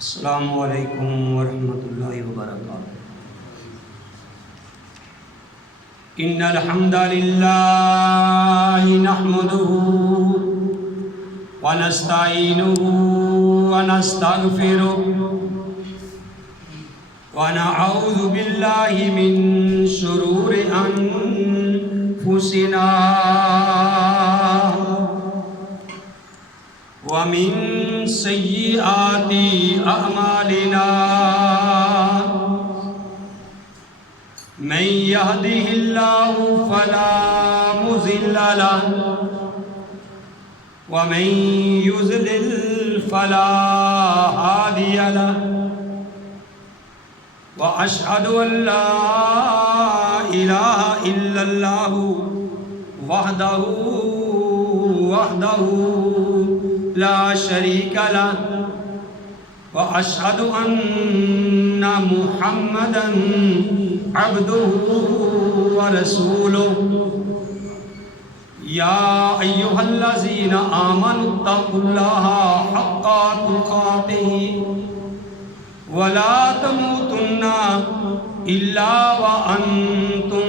السلام علیکم ورحمۃ اللہ وبرکاتہ۔ ان الحمد للہ نحمده ونستعینه ونستغفره ونعوذ باللہ من شرور انفسنا ومن سیئات اعمالنا من يهده الله فلا مضل له ومن يضلل فلا هادي له واشهد ان لا اله الا الله وحده لا شريك له واشهد ان محمدا عبده ورسوله يا ايها الذين امنوا اتقوا الله حق تقاته ولا تموتن الا وانتم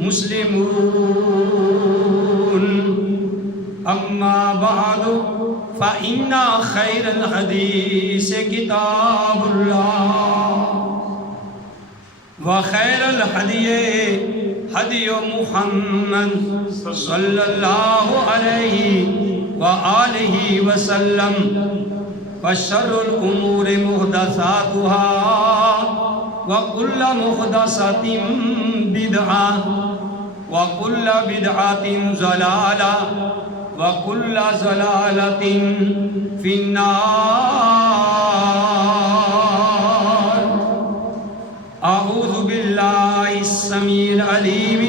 مسلمون اما بعد فإن خير الحديث كتاب الله وخير الهدي هدي محمد صلى الله عليه وآله وسلم وشر الأمور محدثاتها وكل محدثة بدعة وكل بدعة ضلالة وَكُلَّ ضَلَالَةٍ فِي النَّارِ أعوذ بالله السميع العليم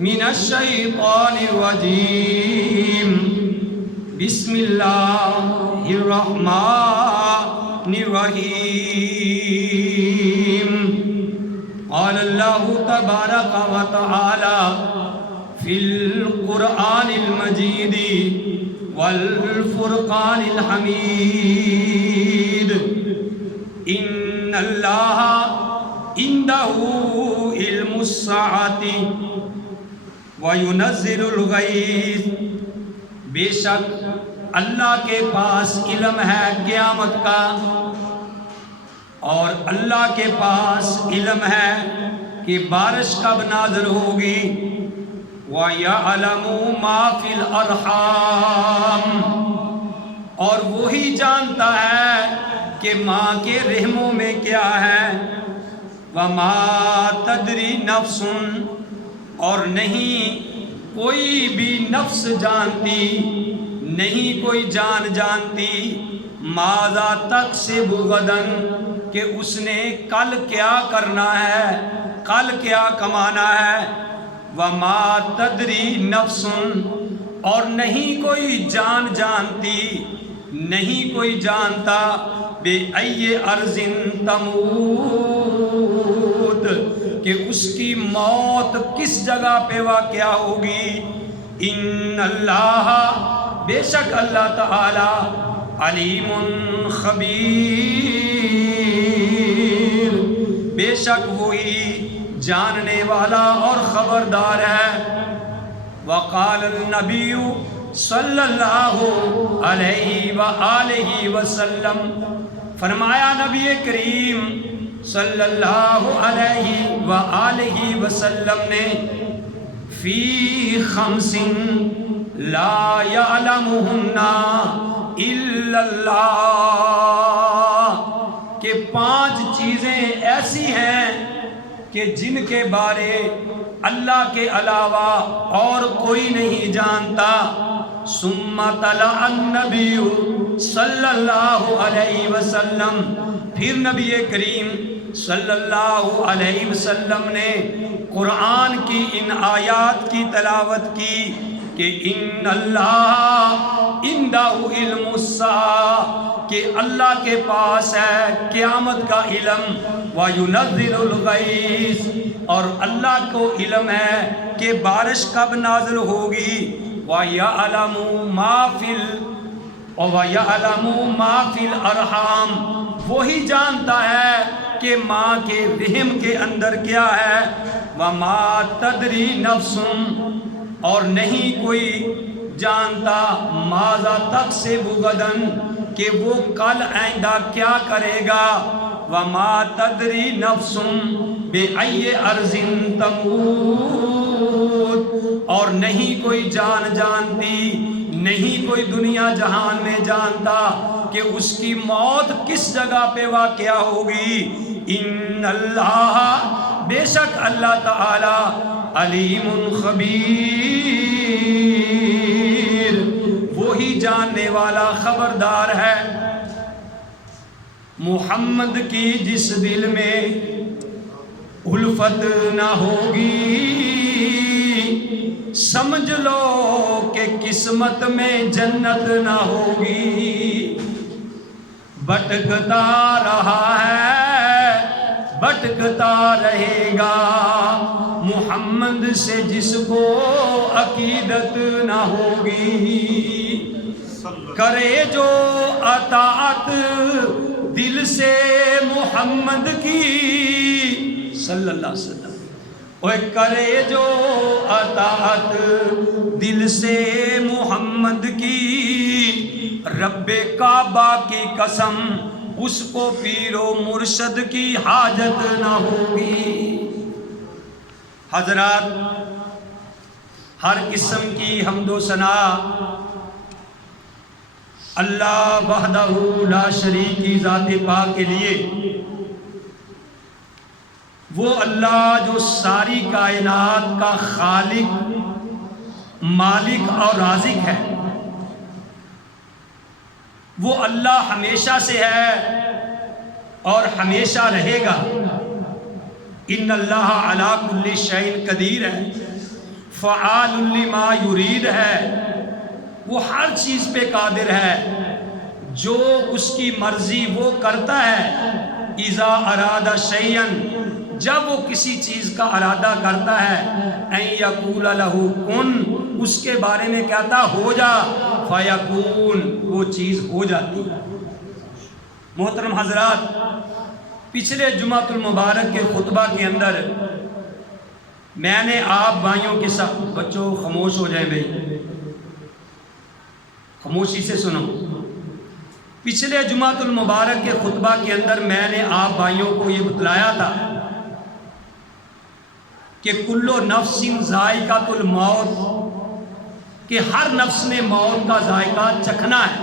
من الشيطان الرجيم بسم الله الرحمن الرحيم قال الله تبارك وتعالى في القرآن المجيد والفرقان الحميد إن الله عنده علم الساعة وينزل الغيث بے شک اللہ کے پاس علم ہے قیامت کا اور اللہ کے پاس علم ہے کہ بارش کب نازل ہوگی وَيَعْلَمُ مَا فِي الْأَرْحَامِ اور وہی جانتا ہے کہ ماں کے رحموں میں کیا ہے وَمَا تَدْرِي نَفْسٌ اور نہیں کوئی بھی نفس جانتی نہیں کوئی جان جانتی ماذا تکسب غداً کہ اس نے کل کیا کرنا ہے کل کیا کمانا ہے وَمَا تَدْرِي نَفْسٌ اور نہیں کوئی جان جانتی نہیں کوئی جانتا بِأَيِّ أَرْضٍ تَمُوتُ کہ اس کی موت کس جگہ پہ واقع ہوگی ان اللہ بے شک اللہ تعالی علیم خبیر بے شک وہی جاننے والا اور خبردار ہے وقال النبی صلی اللہ علیہ وآلہ وسلم فرمایا نبی کریم صلی اللہ علیہ وآلہ وسلم نے فی خمس لا یعلمہن الا اللہ کہ 5 چیزیں ایسی ہیں کہ جن کے بارے اللہ کے علاوہ اور کوئی نہیں جانتا ثم طلع النبی صلی اللہ علیہ وسلم پھر نبی کریم صلی اللہ علیہ وسلم نے قرآن کی ان آیات کی تلاوت کی کہ ان اللہ عندہ علم الساعہ کہ اللہ کے پاس ہے قیامت کا علم وَيُنَزِّلُ الْغَيْثَ اور اللہ کو علم ہے کہ بارش کب نازل ہوگی وَيَعْلَمُ مَا فِي وَيَعْلَمُ مَا فِي الْأَرْحَامِ، وہی جانتا ہے کہ ماں کے رحم کے اندر کیا ہے. وَمَا تَدْرِي نَفْسٌ، اور نہیں کوئی جانتا ماذا تکسب غداً، کہ وہ کل آئندہ کیا کرے گا. وَمَا تَدْرِي نَفْسٌ بِأَيِّ أَرْضٍ تَمُوتُ، اور نہیں کوئی جان جانتی، نہیں کوئی دنیا جہان میں جانتا کہ اس کی موت کس جگہ پہ واقع ہوگی. ان اللہ، بے شک اللہ تعالی، علیم خبیر، وہی جاننے والا خبردار ہے. محمد کی جس دل میں الفت نہ ہوگی، سمجھ لو کہ قسمت میں جنت نہ ہوگی. بھٹکتا رہا ہے، بھٹکتا رہے گا، محمد سے جس کو عقیدت نہ ہوگی. کرے جو اطاعت دل سے محمد کی، صلی اللہ علیہ وسلم، وہ کرے جو اطاعت دل سے محمد کی، رب کعبہ کی قسم اس کو پیر و مرشد کی حاجت نہ ہوگی. حضرات، ہر قسم کی حمد و ثنا اللہ وحدہ لا شریک کی ذات پاک کے لیے. وہ اللہ جو ساری کائنات کا خالق، مالک اور رازق ہے. وہ اللہ ہمیشہ سے ہے اور ہمیشہ رہے گا. ان اللہ علی کل شیء قدیر ہے، فعال لما یرید ہے. وہ ہر چیز پہ قادر ہے، جو اس کی مرضی وہ کرتا ہے. اذا اراد شیئا، جب وہ کسی چیز کا ارادہ کرتا ہے، ان یقول لہ کن، اس کے بارے میں کہتا ہو جا، فیکون، وہ چیز ہو جاتی. محترم حضرات، پچھلے جمعۃ المبارک کے خطبہ کے اندر میں نے آپ بھائیوں کے ساتھ، بچوں خاموش ہو جائیں بھائی، خاموشی سے سنو. پچھلے جمعۃ المبارک کے خطبہ کے اندر میں نے آپ بھائیوں کو یہ بتلایا تھا کہ کل نفس ذائقۃ الموت، کہ ہر نفس نے موت کا ذائقہ چکھنا ہے.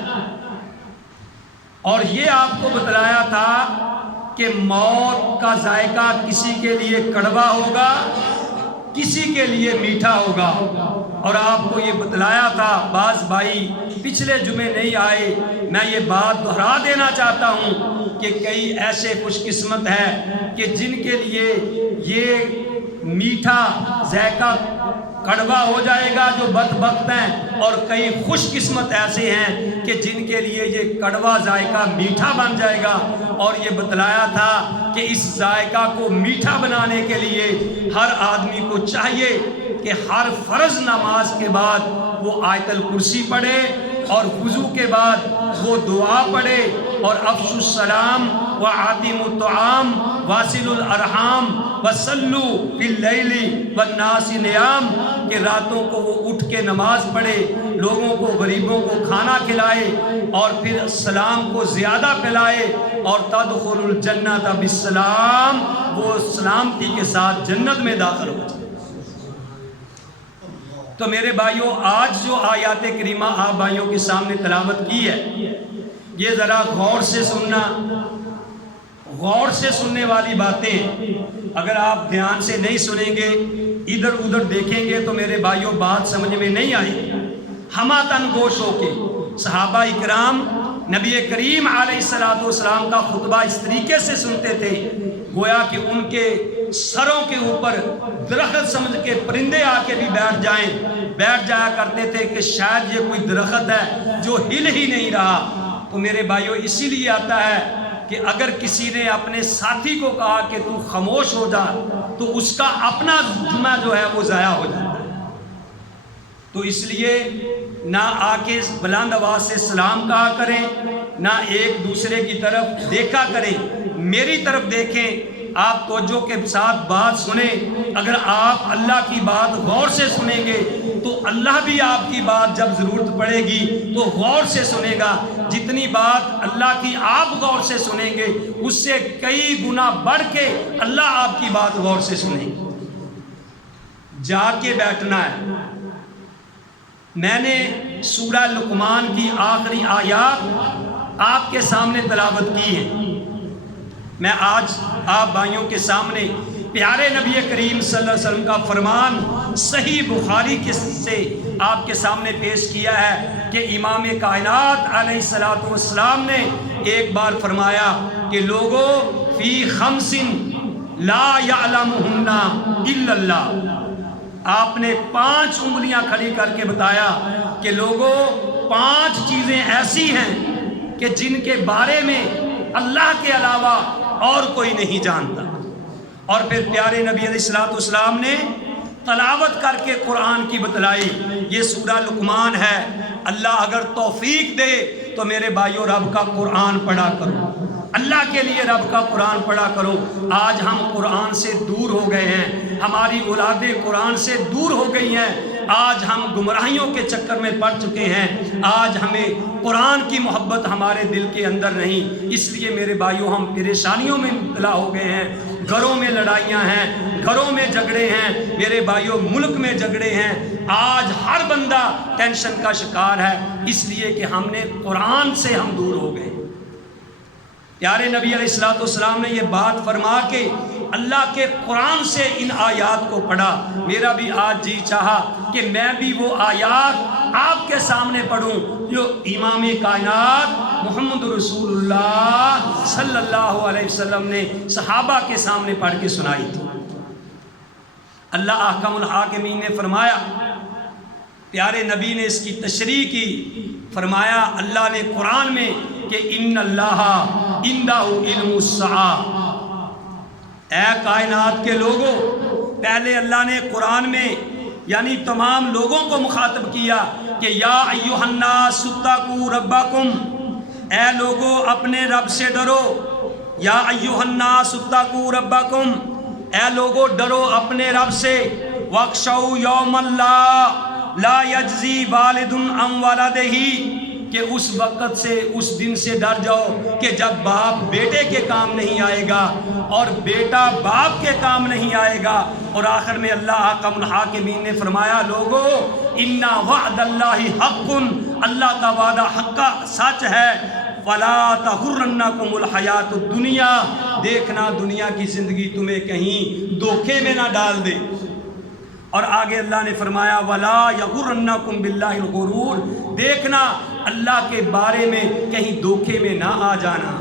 اور یہ آپ کو بتلایا تھا کہ موت کا ذائقہ کسی کے لیے کڑوا ہوگا، کسی کے لیے میٹھا ہوگا. اور آپ کو یہ بتلایا تھا، بعض بھائی پچھلے جمعے نہیں آئے، میں یہ بات دہرا دینا چاہتا ہوں کہ کئی ایسے خوش قسمت ہیں کہ جن کے لیے یہ میٹھا ذائقہ کڑوا ہو جائے گا، جو بدبخت ہیں. اور کئی خوش قسمت ایسے ہیں کہ جن کے لیے یہ کڑوا ذائقہ میٹھا بن جائے گا. اور یہ بتلایا تھا کہ اس ذائقہ کو میٹھا بنانے کے لیے ہر آدمی کو چاہیے کہ ہر فرض نماز کے بعد وہ آیت الکرسی پڑھے، اور وضو کے بعد وہ دعا پڑھے، اور افشوا السلام وآتموا الطعام واصلوا الارحام وصلوا فی اللیل والناس نیام، کہ راتوں کو وہ اٹھ کے نماز پڑھے، لوگوں کو، غریبوں کو کھانا کھلائے، اور پھر سلام کو زیادہ پھیلائے، اور تدخل الجنۃ بالسلام، وہ سلامتی کے ساتھ جنت میں داخل ہو جائے. تو میرے بھائیوں، آج جو آیات کریمہ آپ بھائیوں کے سامنے تلاوت کی ہے، یہ ذرا غور سے سننا، غور سے سننے والی باتیں. اگر آپ دھیان سے نہیں سنیں گے، ادھر ادھر دیکھیں گے، تو میرے بھائیوں بات سمجھ میں نہیں آئے گی. ہماتن گوش ہو کے صحابہ اکرام نبی کریم علیہ السلام کا خطبہ اس طریقے سے سنتے تھے گویا کہ ان کے سروں کے اوپر درخت سمجھ کے پرندے آ کے بھی بیٹھ جایا کرتے تھے کہ شاید یہ کوئی درخت ہے جو ہل ہی نہیں رہا. تو میرے بھائیوں اسی لیے آتا ہے کہ اگر کسی نے اپنے ساتھی کو کہا کہ تو خاموش ہو جا تو اس کا اپنا جمعہ جو ہے وہ ضائع ہو جاتا ہے. تو اس لیے نہ آکے بلند آواز سے سلام کہا کریں، نہ ایک دوسرے کی طرف دیکھا کریں، میری طرف دیکھیں، آپ توجہ کے ساتھ بات سنیں۔ اگر آپ اللہ کی بات غور سے سنیں گے تو اللہ بھی آپ کی بات جب ضرورت پڑے گی تو غور سے سنے گا۔ جتنی بات اللہ کی آپ غور سے سنیں گے اس سے کئی گنا بڑھ کے اللہ آپ کی بات غور سے سنیں گے۔ جاگ کے بیٹھنا ہے۔ میں نے سورہ لقمان کی آخری آیات آپ کے سامنے تلاوت کی ہے۔ میں آج آپ بھائیوں کے سامنے پیارے نبی کریم صلی اللہ علیہ وسلم کا فرمان صحیح بخاری سے آپ کے سامنے پیش کیا ہے کہ امام کائنات علیہ الصلوۃ والسلام نے ایک بار فرمایا کہ لوگوں فی خمس لا یعلمہن الا اللہ۔ آپ نے 5 انگلیاں کھڑی کر کے بتایا کہ لوگوں 5 چیزیں ایسی ہیں کہ جن کے بارے میں اللہ کے علاوہ اور کوئی نہیں جانتا۔ اور پھر پیارے نبی علیہ الصلوۃ والسلام نے تلاوت کر کے قرآن کی بتلائی۔ یہ سورہ لقمان ہے۔ اللہ اگر توفیق دے تو میرے بھائیو رب کا قرآن پڑھا کرو، اللہ کے لیے رب کا قرآن پڑھا کرو۔ آج ہم قرآن سے دور ہو گئے ہیں، ہماری اولادیں قرآن سے دور ہو گئی ہیں، آج ہم گمراہیوں کے چکر میں پڑ چکے ہیں، آج ہمیں قرآن کی محبت ہمارے دل کے اندر نہیں۔ اس لیے میرے بھائیوں ہم پریشانیوں میں مبتلا ہو گئے ہیں، گھروں میں لڑائیاں ہیں، گھروں میں جھگڑے ہیں میرے بھائیوں، ملک میں جھگڑے ہیں، آج ہر بندہ ٹینشن کا شکار ہے، اس لیے کہ ہم نے قرآن سے ہم دور ہو گئے۔ پیارے نبی علیہ الصلوۃ والسلام نے یہ بات فرما کے اللہ کے قرآن سے ان آیات کو پڑھا۔ میرا بھی آج جی چاہا کہ میں بھی وہ آیات آپ کے سامنے پڑھوں جو امام کائنات محمد رسول اللہ صلی اللہ علیہ وسلم نے صحابہ کے سامنے پڑھ کے سنائی تھی۔ اللہ احکم الحاکمین نے فرمایا، پیارے نبی نے اس کی تشریح کی، فرمایا اللہ نے قرآن میں کہ ان اللہ عنده علم الساعہ۔ اے کائنات کے لوگوں، پہلے اللہ نے قرآن میں یعنی تمام لوگوں کو مخاطب کیا کہ یا ایھا الناس اتقوا ربکم، اے لوگوں اپنے رب سے ڈرو، یا ایھا الناس اتقوا ربکم، اے لوگوں ڈرو اپنے رب سے، واخشوا یوما لا یجزی والد عن ولدہ، کہ اس وقت سے اس دن سے ڈر جاؤ کہ جب باپ بیٹے کے کام نہیں آئے گا اور بیٹا باپ کے کام نہیں آئے گا۔ اور آخر میں اللہ احکم الحاکمین نے فرمایا لوگو ان وعد اللہ حق، اللہ کا وعدہ حق سچ ہے، فلا تغرنکم الحیات الدنیا، دیکھنا دنیا کی زندگی تمہیں کہیں دھوکے میں نہ ڈال دے۔ اور آگے اللہ نے فرمایا ولا یغرنکم باللہ الغرور، دیکھنا اللہ کے بارے میں کہیں دھوکے میں نہ آ جانا۔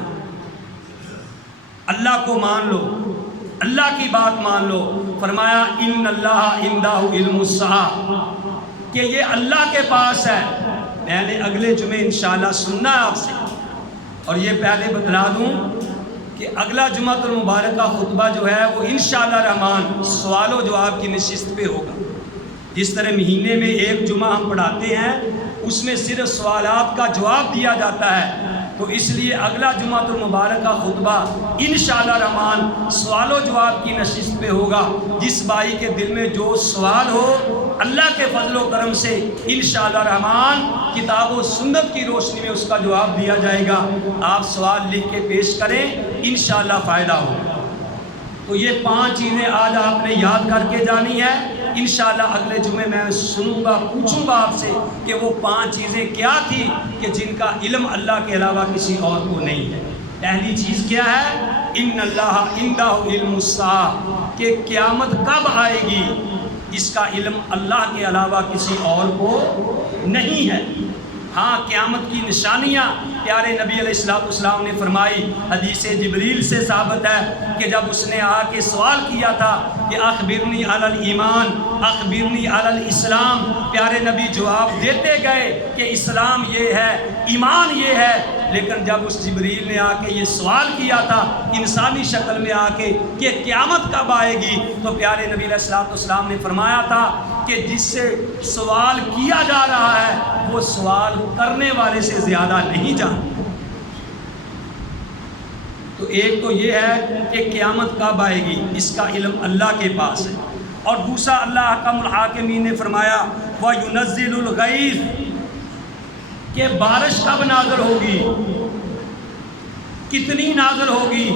اللہ کو مان لو، اللہ کی بات مان لو۔ فرمایا ان اللہ عنده علم الساعہ، کہ یہ اللہ کے پاس ہے۔ میں نے اگلے جمعے انشاءاللہ سننا ہے آپ سے، اور یہ پہلے بتلا دوں کہ اگلا جمعہ المبارکہ خطبہ جو ہے وہ انشاءاللہ رحمان سوال و جواب کی نشست پہ ہوگا۔ جس طرح مہینے میں ایک جمعہ ہم پڑھاتے ہیں اس میں صرف سوالات کا جواب دیا جاتا ہے، تو اس لیے اگلا جمعہ المبارکہ خطبہ انشاءاللہ رحمان سوال و جواب کی نشست پہ ہوگا۔ جس بھائی کے دل میں جو سوال ہو اللہ کے فضل و کرم سے انشاءاللہ رحمان کتاب و سنت کی روشنی میں اس کا جواب دیا جائے گا۔ آپ سوال لکھ کے پیش کریں، انشاءاللہ فائدہ ہوگا۔ تو یہ 5 چیزیں آج آپ نے یاد کر کے جانی ہے۔ انشاءاللہ اگلے جمعے میں سنوں گا، پوچھوں گا آپ سے کہ وہ 5 چیزیں کیا تھی کہ جن کا علم اللہ کے علاوہ کسی اور کو نہیں ہے۔ پہلی چیز کیا ہے؟ ان اللہ عنده علم الساعہ، کہ قیامت کب آئے گی اس کا علم اللہ کے علاوہ کسی اور کو نہیں ہے۔ ہاں قیامت کی نشانیاں پیارے نبی علیہ السلام نے فرمائی، حدیث جبریل سے ثابت ہے کہ جب اس نے آ کے سوال کیا تھا کہ اخبرنی علی الایمان اخبرنی علی الاسلام، پیارے نبی جواب دیتے گئے کہ اسلام یہ ہے، ایمان یہ ہے، لیکن جب اس جبریل نے آ کے یہ سوال کیا تھا انسانی شکل میں آ کے کہ قیامت کب آئے گی، تو پیارے نبی علیہ الصلوۃ والسلام نے فرمایا تھا کہ جس سے سوال کیا جا رہا ہے وہ سوال کرنے والے سے زیادہ نہیں جانتا۔ تو ایک تو یہ ہے کہ قیامت کب آئے گی، اس کا علم اللہ کے پاس ہے، اور دوسرا اللہ احکم الحاکمین نے فرمایا وَيُنَزِّلُ الْغَيْثَ، کہ بارش کب نازل ہوگی، کتنی نازل ہوگی،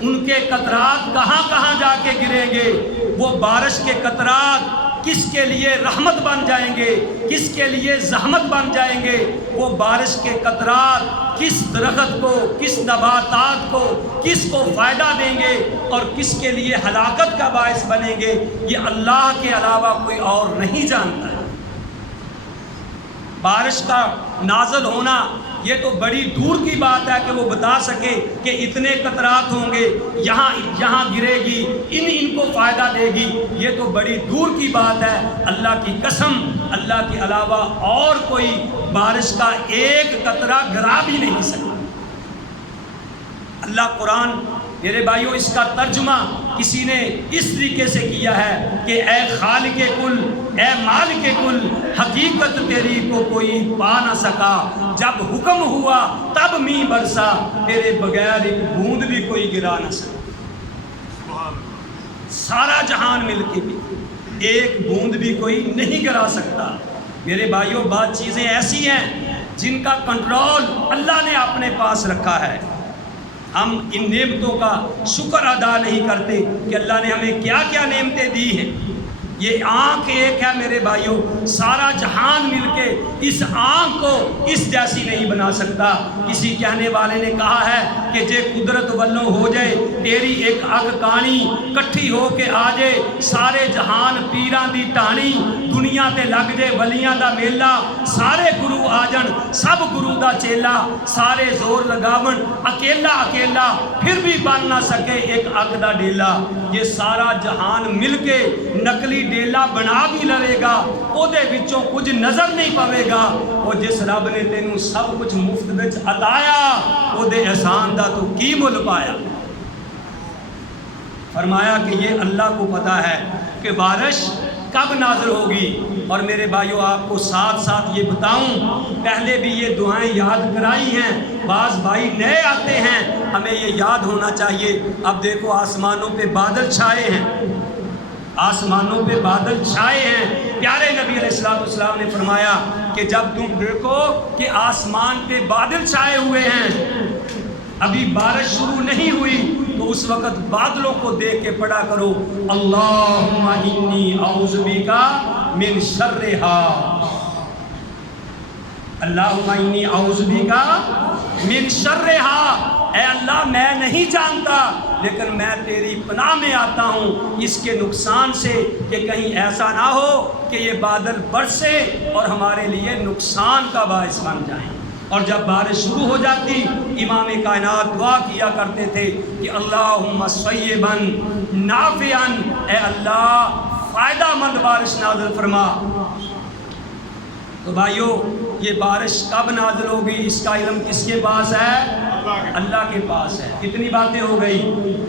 ان کے قطرات کہاں کہاں جا کے گریں گے، وہ بارش کے قطرات کس کے لیے رحمت بن جائیں گے، کس کے لیے زحمت بن جائیں گے، وہ بارش کے قطرات کس درخت کو، کس نباتات کو، کس کو فائدہ دیں گے اور کس کے لیے ہلاکت کا باعث بنیں گے، یہ اللہ کے علاوہ کوئی اور نہیں جانتا ہے۔ بارش کا نازل ہونا یہ تو بڑی دور کی بات ہے کہ وہ بتا سکے کہ اتنے قطرات ہوں گے، یہاں گرے گی، ان کو فائدہ دے گی، یہ تو بڑی دور کی بات ہے۔ اللہ کی قسم، اللہ کے علاوہ اور کوئی بارش کا ایک قطرہ گرا بھی نہیں سکتا۔ اللہ قرآن میرے بھائیوں اس کا ترجمہ کسی نے اس طریقے سے کیا ہے کہ اے خالق کل، اے مالک کل، حقیقت تیری کو کوئی پا نہ سکا، جب حکم ہوا تب می برسا، تیرے بغیر ایک بوند بھی کوئی گرا نہ سکا۔ سارا جہان مل کے بھی ایک بوند بھی کوئی نہیں گرا سکتا۔ میرے بھائیوں بعض چیزیں ایسی ہیں جن کا کنٹرول اللہ نے اپنے پاس رکھا ہے، ہم ان نعمتوں کا شکر ادا نہیں کرتے کہ اللہ نے ہمیں کیا کیا نعمتیں دی ہیں۔ یہ آنکھ ایک ہے میرے بھائیوں، سارا جہان مل کے اس آنکھ کو اس جیسی نہیں بنا سکتا۔ کسی کہنے والے نے کہا ہے کہ جے قدرت والوں ہو جائے تیری ایک اگ کانی، کٹھی ہو کے آ جائے سارے جہان پیراں دی ٹانی، دنیا تے لگ جائے ولیاں دا میلہ، سارے گرو آ جن سب گرو دا چیلا، سارے زور لگاون اکیلا اکیلا پھر بھی بن نہ سکے ایک اگ دا ڈیلا۔ یہ سارا جہان مل کے نقلی ڈیلا بنا بھی لوے گا، او دے وچوں کچھ نظر نہیں پوے گا۔ او جس رب نے تینوں سب کچھ مفت وچ عطایا، او دے احسان دا تو کی مل پایا۔ فرمایا کہ یہ اللہ کو پتہ ہے کہ بارش کب نازل ہوگی۔ اور میرے بھائیوں آپ کو ساتھ ساتھ یہ بتاؤں، پہلے بھی یہ دعائیں یاد کرائی ہیں، بعض بھائی نئے آتے ہیں، ہمیں یہ یاد ہونا چاہیے۔ اب دیکھو آسمانوں پہ بادل چھائے ہیں، آسمانوں پہ بادل چھائے ہیں۔ پیارے نبی علیہ الصلوۃ والسلام نے فرمایا کہ جب تم دیکھو کہ آسمان پہ بادل چھائے ہوئے ہیں، ابھی بارش شروع نہیں ہوئی، تو اس وقت بادلوں کو دیکھ کے پڑھا کرو اللہم انی اعوذ بک من شرھا، اللہم انی اعوذ بک من شرھا، اے اللہ میں نہیں جانتا لیکن میں تیری پناہ میں آتا ہوں اس کے نقصان سے کہ کہیں ایسا نہ ہو کہ یہ بادل برسے اور ہمارے لیے نقصان کا باعث بن جائیں۔ اور جب بارش شروع ہو جاتی امام کائنات دعا کیا کرتے تھے کہ اللہم صیبا نافعا، اے اللہ فائدہ مند بارش نازل فرما۔ تو بھائیو یہ بارش کب نازل ہوگی اس کا علم کس کے پاس ہے؟ اللہ کے پاس ہے۔ کتنی باتیں ہو گئی؟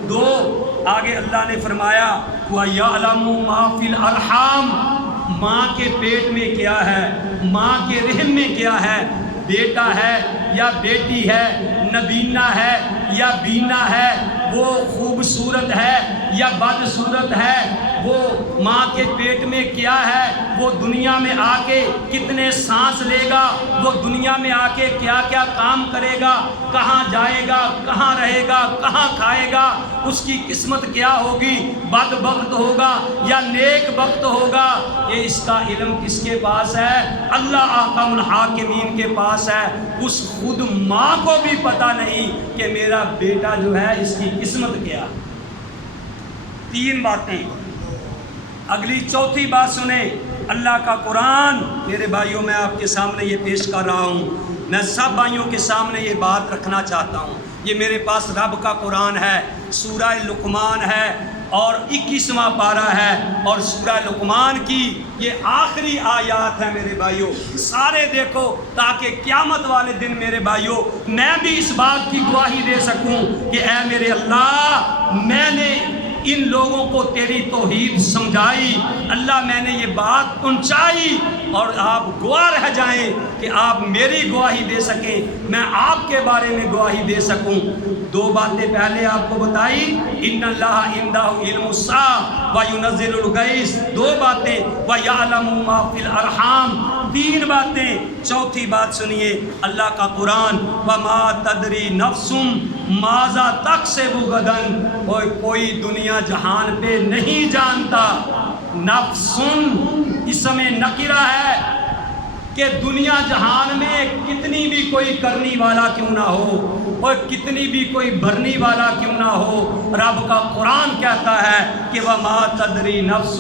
دو۔ آگے اللہ نے فرمایا وَيَعْلَمُ مَا فِي الْأَرْحَامِ، ماں کے پیٹ میں کیا ہے، ماں کے رحم میں کیا ہے، بیٹا ہے یا بیٹی ہے، نبینا ہے یا بینا ہے، وہ خوبصورت ہے یا بدصورت ہے، وہ ماں کے پیٹ میں کیا ہے، وہ دنیا میں آ کے کتنے سانس لے گا، وہ دنیا میں آ کے کیا کیا کام کرے گا، کہاں جائے گا، کہاں رہے گا، کہاں کھائے گا، اس کی قسمت کیا ہوگی، بدبخت ہوگا یا نیک بخت ہوگا، یہ اس کا علم کس کے پاس ہے؟ اللہ احکم الحاکمین کے پاس ہے۔ اس خود ماں کو بھی پتہ نہیں کہ میرا بیٹا جو ہے اس کی قسمت کیا۔ تین باتیں۔ اگلی چوتھی بات سنیں، اللہ کا قرآن۔ میرے بھائیوں میں آپ کے سامنے یہ پیش کر رہا ہوں، میں سب بھائیوں کے سامنے یہ بات رکھنا چاہتا ہوں، یہ میرے پاس رب کا قرآن ہے، سورہ لقمان ہے، اور 21واں پارہ ہے اور سورہ لقمان کی یہ آخری آیات ہے میرے بھائیوں. سارے دیکھو تاکہ قیامت والے دن میرے بھائیوں میں بھی اس بات کی گواہی دے سکوں کہ اے میرے اللہ میں نے ان لوگوں کو تیری توحید سمجھائی، اللہ میں نے یہ بات پہنچائی، اور آپ گواہ رہ جائیں کہ آپ میری گواہی دے سکیں، میں آپ کے بارے میں گواہی دے سکوں. 2 باتیں پہلے آپ کو بتائی، ان اللہ عندہ علم الساعہ وینزل الغیث، 2 باتیں، ویعلم ما فی الارحام، 3 باتیں. چوتھی بات سنیے اللہ کا قرآن، وما تدری نفس ماذا تکسب غدا، کوئی دنیا جہان پہ نہیں جانتا. نفسن اسم نکرہ ہے کہ دنیا جہان میں کتنی بھی کوئی کرنی والا کیوں نہ ہو اور کتنی بھی کوئی بھرنی والا کیوں نہ ہو، رب کا قرآن کہتا ہے کہ وما تدری نفس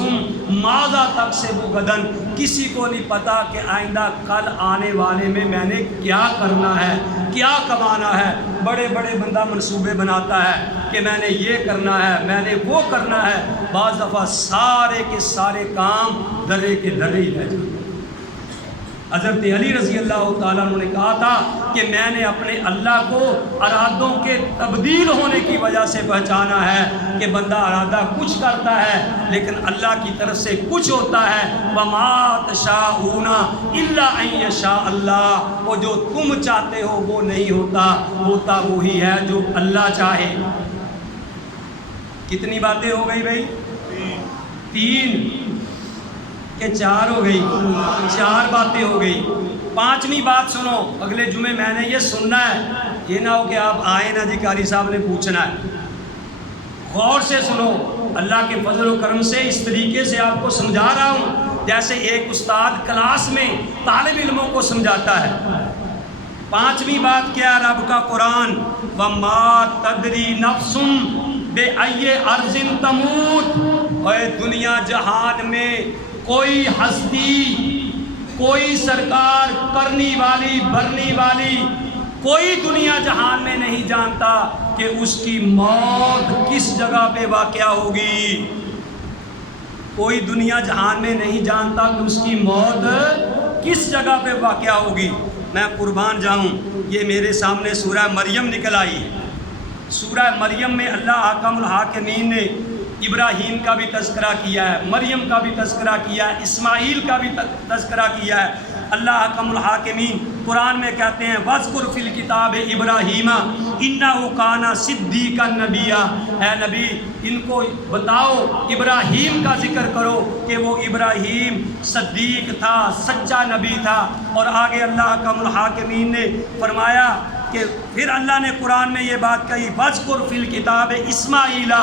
ماذا تکسب غدا، کسی کو نہیں پتا کہ آئندہ کل آنے والے میں نے کیا کرنا ہے، کیا کمانا ہے. بڑے بڑے بندہ منصوبے بناتا ہے کہ میں نے یہ کرنا ہے، میں نے وہ کرنا ہے، بعض دفعہ سارے کے سارے کام درے کے درے ہی رہ جاتے. حضرت علی رضی اللہ تعالیٰ عنہ نے کہا تھا کہ میں نے اپنے اللہ کو ارادوں کے تبدیل ہونے کی وجہ سے پہچانا ہے کہ بندہ ارادہ کچھ کرتا ہے لیکن اللہ کی طرف سے کچھ ہوتا ہے. وَمَا تَشَاءُونَ إِلَّا أَن يَشَاءَ اللَّهُ، وہ جو تم چاہتے ہو وہ نہیں ہوتا، ہوتا وہی ہے جو اللہ چاہے. کتنی باتیں ہو گئی بھائی؟ 3 کہ 4 ہو گئی، 4 باتیں ہو گئی. 5ویں بات سنو، اگلے جمعے میں نے یہ سننا ہے، یہ نہ ہو کہ آپ آئے نا جی قاری صاحب نے پوچھنا ہے. غور سے سنو، اللہ کے فضل و کرم سے اس طریقے سے آپ کو سمجھا رہا ہوں جیسے ایک استاد کلاس میں طالب علموں کو سمجھاتا ہے. 5ویں بات کیا؟ رب کا قرآن، وَمَا تَدْرِي نَفْسٌ بِأَيِّ أَرْضٍ تَمُوتُ، اور دنیا جہان میں کوئی ہستی، کوئی سرکار کرنی والی بھرنی والی، کوئی دنیا جہان میں نہیں جانتا کہ اس کی موت کس جگہ پہ واقع ہوگی. کوئی دنیا جہان میں نہیں جانتا کہ اس کی موت کس جگہ پہ واقع ہوگی. میں قربان جاؤں، یہ میرے سامنے سورہ مریم نکل آئی. سورہ مریم میں اللہ حکم الحاکمین نے ابراہیم کا بھی تذکرہ کیا ہے، مریم کا بھی تذکرہ کیا ہے، اسماعیل کا بھی تذکرہ کیا ہے. اللہ حکم الحاکمین قرآن میں کہتے ہیں وَاذْكُرْ فِي الْكِتَابِ إِبْرَاهِيمَ إِنَّهُ كَانَ صِدِّيقًا نَبِيًّا، اے نبی ان کو بتاؤ، ابراہیم کا ذکر کرو کہ وہ ابراہیم صدیق تھا، سچا نبی تھا. اور آگے اللہ حکم الحاکمین نے فرمایا کہ پھر اللہ نے قرآن میں یہ بات کہی وَاذْكُرْ فِي الْكِتَابِ إِسْمَاعِيلَ،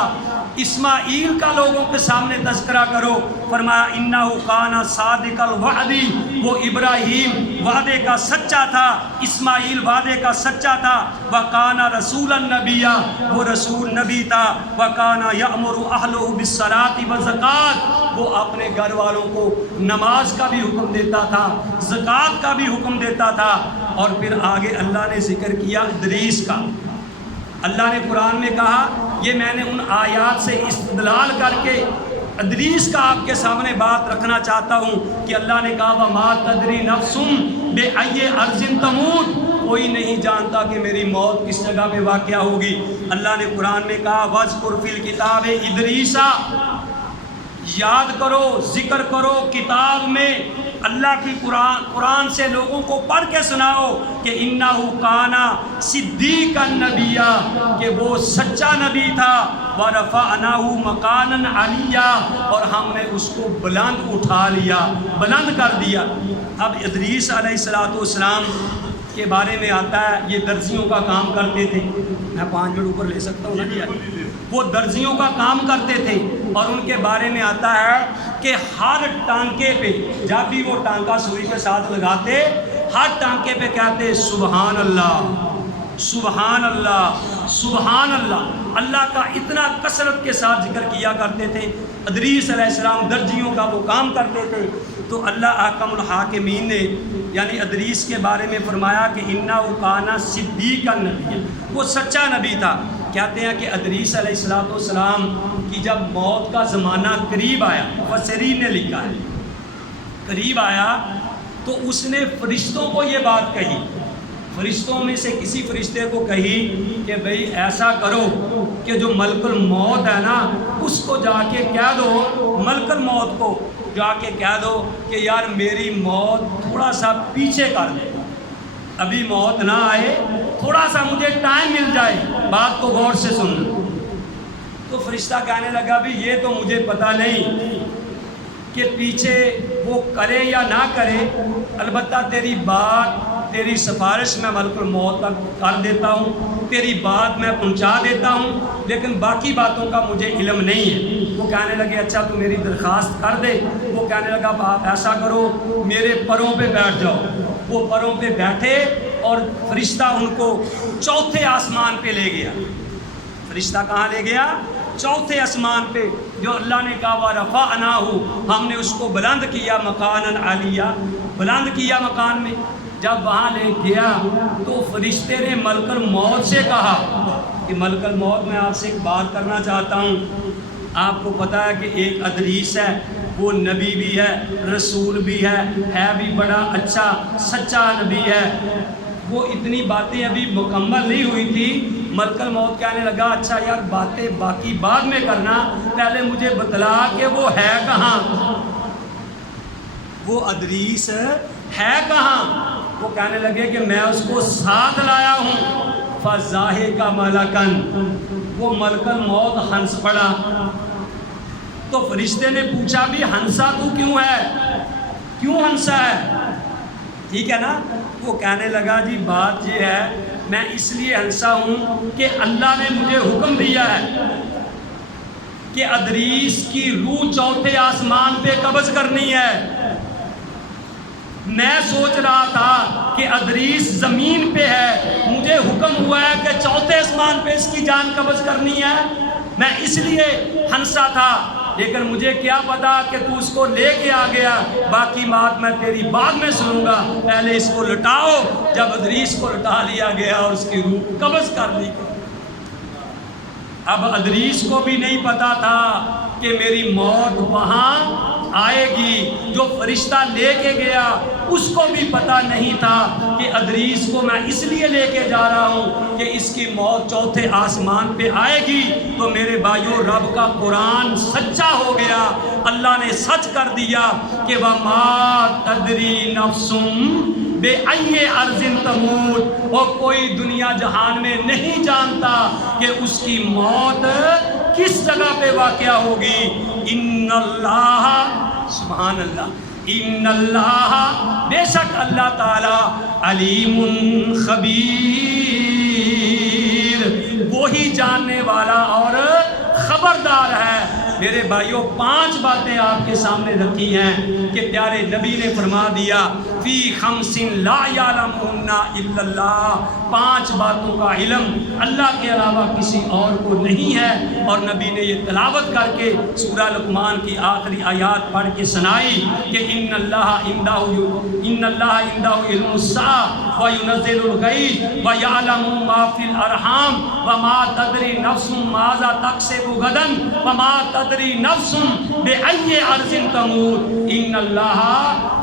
اسماعیل کا لوگوں کے سامنے تذکرہ کرو. فرمایا اِنَّهُ كَانَ صَادِقَ الْوَعْدِ، وہ ابراہیم وعدے کا سچا تھا، اسماعیل وعدے کا سچا تھا. وَكَانَ رَسُولًا نَبِيًّا، وہ رسول نبی تھا. وَكَانَ يَأْمُرُ أَهْلَهُ بِالصَّلَاةِ وَالزَّكَاةِ، وہ اپنے گھر والوں کو نماز کا بھی حکم دیتا تھا، زکوٰۃ کا بھی حکم دیتا تھا. اور پھر آگے اللہ نے ذکر کیا ادریس کا. اللہ نے قرآن میں کہا، یہ میں نے ان آیات سے استدلال کر کے ادریس کا آپ کے سامنے بات رکھنا چاہتا ہوں کہ اللہ نے کہا وَمَا تَدْرِي نَفْسٌ بِأَيِّ أَرْضٍ تَمُوتُ، کوئی نہیں جانتا کہ میری موت کس جگہ پہ واقع ہوگی. اللہ نے قرآن میں کہا وَاذْكُرْ فِي الْكِتَابِ إِدْرِيسَ، یاد کرو، ذکر کرو کتاب میں اللہ کی قرآن سے لوگوں کو پڑھ کے سناؤ کہ اِنَّهُ كَانَ صِدِّيقًا نَبِيًّا، کہ وہ سچا نبی تھا. وَرَفَعْنَاهُ مَكَانًا عَلِيًّا، اور ہم نے اس کو بلند اٹھا لیا، بلند کر دیا. اب ادریس علیہ السلام کے بارے میں آتا ہے یہ درزیوں کا کام کرتے تھے. میں 5 منٹ اوپر لے سکتا ہوں نا؟ وہ درزیوں کا کام کرتے تھے اور ان کے بارے میں آتا ہے کہ ہر ٹانکے پہ جب بھی وہ ٹانکا سوئی کے ساتھ لگاتے، ہر ٹانکے پہ کہتے سبحان اللہ سبحان اللہ سبحان اللہ. اللہ کا اتنا کثرت کے ساتھ ذکر کیا کرتے تھے. ادریس علیہ السلام درزیوں کا وہ کام کرتے تھے. تو اللہ حکم الحاکمین نے یعنی ادریس کے بارے میں فرمایا کہ اِنَّهُ كَانَ صِدِّيقًا نَبِيًّا، وہ سچا نبی تھا. کہتے ہیں کہ ادریس علیہ السلام کی جب موت کا زمانہ قریب آیا، مفسرین نے لکھا ہے قریب آیا، تو اس نے فرشتوں کو یہ بات کہی، فرشتوں میں سے کسی فرشتے کو کہی کہ بھئی ایسا کرو کہ جو ملک الموت ہے نا اس کو جا کے کہہ دو، ملک الموت کو جا کے کہہ دو کہ یار میری موت تھوڑا سا پیچھے کر دے، ابھی موت نہ آئے، تھوڑا سا مجھے ٹائم مل جائے، بات کو غور سے سن لو۔ تو فرشتہ کہنے لگا بھی یہ تو مجھے پتہ نہیں کہ پیچھے وہ کرے یا نہ کرے، البتہ تیری بات، تیری سفارش میں ملک الموت تک کر دیتا ہوں، تیری بات میں پہنچا دیتا ہوں، لیکن باقی باتوں کا مجھے علم نہیں ہے۔ وہ کہنے لگے اچھا تو میری درخواست کر دے۔ وہ کہنے لگا آپ ایسا کرو میرے پروں پہ بیٹھ جاؤ۔ وہ پروں پہ بیٹھے اور فرشتہ ان کو چوتھے آسمان پہ لے گیا۔ فرشتہ کہاں لے گیا؟ چوتھے آسمان پہ، جو اللہ نے کہا وَرَفَعْنَاهُ، ہم نے اس کو بلند کیا مکانًا عَلِيًّا، بلند کیا مکان میں۔ جب وہاں لے گیا تو فرشتے نے ملک الموت سے کہا کہ ملک الموت میں آپ سے ایک بات کرنا چاہتا ہوں۔ آپ کو پتہ ہے کہ ایک ادریس ہے، وہ نبی بھی ہے، رسول بھی ہے بھی بڑا اچھا سچا نبی ہے، وہ اتنی باتیں ابھی مکمل نہیں ہوئی تھی۔ ملک الموت کہنے لگا اچھا یار باتیں باقی بعد میں کرنا، پہلے مجھے بتلا کہ وہ ہے کہاں، وہ ادریس ہے کہاں؟ وہ کہنے لگے کہ میں اس کو ساتھ لایا ہوں۔ فَزَاحِكَ مَلَكًا، وہ ملک الموت ہنس پڑا۔ تو فرشتے نے پوچھا بھی ہنسا تو کیوں ہے، کیوں ہنسا ہے؟ ٹھیک ہے نا؟ وہ کہنے لگا جی بات یہ ہے میں اس لیے ہنسا ہوں کہ اللہ نے مجھے حکم دیا ہے کہ ادریس کی روح چوتھے آسمان پہ قبض کرنی ہے۔ میں سوچ رہا تھا کہ ادریس زمین پہ ہے، مجھے حکم ہوا ہے کہ چوتھے آسمان پہ اس کی جان قبض کرنی ہے، میں اس لیے ہنسا تھا، لیکن مجھے کیا پتا کہ تو اس کو لے کے آ گیا، باقی بات میں تیری بعد میں سنوں گا، پہلے اس کو لٹاؤ۔ جب ادریس کو لٹا لیا گیا اور اس کی روح قبض کر لی گئی۔ اب ادریس کو بھی نہیں پتا تھا کہ میری موت وہاں آئے گی، جو فرشتہ لے کے گیا اس کو بھی پتا نہیں تھا کہ ادریس کو میں اس لیے لے کے جا رہا ہوں کہ اس کی موت چوتھے آسمان پہ آئے گی۔ تو میرے بھائیوں رب کا قرآن سچا ہو گیا، اللہ نے سچ کر دیا کہ وَمَا تَدْرِي نَفْسٌ بِأَيِّ أَرْضٍ تَمُوتُ، اور کوئی دنیا جہان میں نہیں جانتا کہ اس کی موت کس جگہ پہ واقع ہوگی۔ ان اللہ، سبحان اللہ، ان اللہ، بے شک اللہ تعالی علیم خبیر، وہی جاننے والا اور خبردار ہے۔ میرے بھائیوں 5 باتیں آپ کے سامنے رکھی ہیں کہ پیارے نبی نے فرما دیا فی خمس لا یعلمہن الا اللہ، 5 باتوں کا علم اللہ کے علاوہ کسی اور کو نہیں ہے۔ اور نبی نے یہ تلاوت کر کے سورہ لقمان کی آخری آیات پڑھ کے سنائی کہ ان اللہ عندہ علم الساعۃ وینزل الغیث ویعلم ما فی الارحام وما تدری نفس ماذا تکسب غدا وما تدری نفس بأی ارض تموت ان اللہ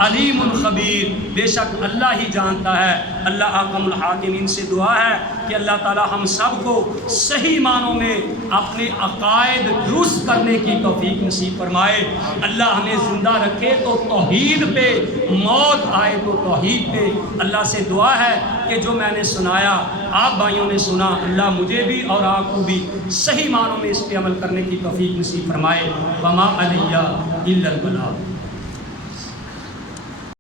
علیم خبیر، بے شک اللہ ہی جانتا ہے۔ اللہ احکم الحاکمین سے دعا ہے کہ اللہ تعالی ہم سب کو صحیح معنوں میں اپنے عقائد درست کرنے کی توفیق نصیب فرمائے۔ اللہ ہمیں زندہ رکھے تو توحید پہ، موت آئے تو توحید پہ۔ اللہ سے دعا ہے کہ جو میں نے سنایا آپ بھائیوں نے سنا، اللہ مجھے بھی اور آپ کو بھی صحیح معنوں میں اس پہ عمل کرنے کی توفیق نصیب فرمائے۔ وما علیہ الا البلاغ۔